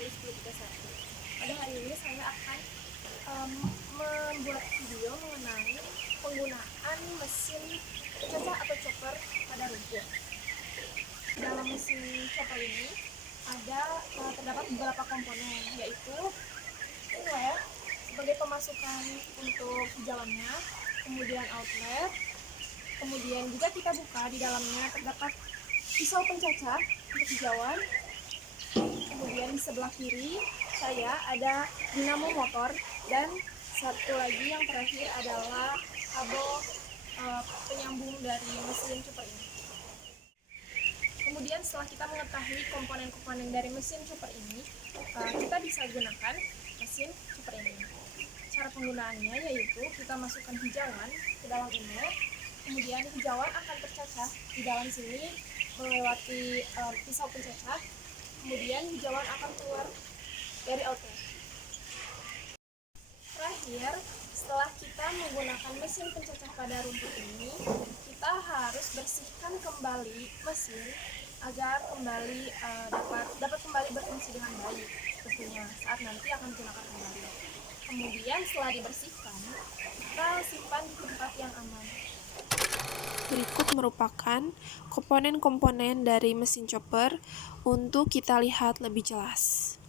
10.31. Pada hari ini saya akan membuat video mengenai penggunaan mesin pencacah atau chopper pada rumput. Dalam mesin chopper ini terdapat beberapa komponen, yaitu inlet sebagai pemasukan untuk hijauannya, kemudian outlet, kemudian juga kita buka di dalamnya terdapat pisau pencacah untuk hijauan. Kemudian di sebelah kiri saya ada dinamo motor, dan satu lagi yang terakhir adalah kabel penyambung dari mesin chopper ini. Kemudian setelah kita mengetahui komponen-komponen dari mesin chopper ini, kita bisa gunakan mesin chopper ini. Cara penggunaannya yaitu kita masukkan hijauan ke dalam inlet, kemudian hijauan akan tercacah di dalam sini melewati pisau pencacah, kemudian hijauan akan keluar dari outlet. Terakhir, setelah kita menggunakan mesin pencacah pada rumput ini, kita harus bersihkan kembali mesin agar dapat kembali berfungsi dengan baik, tentunya saat nanti akan digunakan kembali. Kemudian setelah dibersihkan, kita simpan di tempat yang aman. Berikut merupakan komponen-komponen dari mesin chopper untuk kita lihat lebih jelas.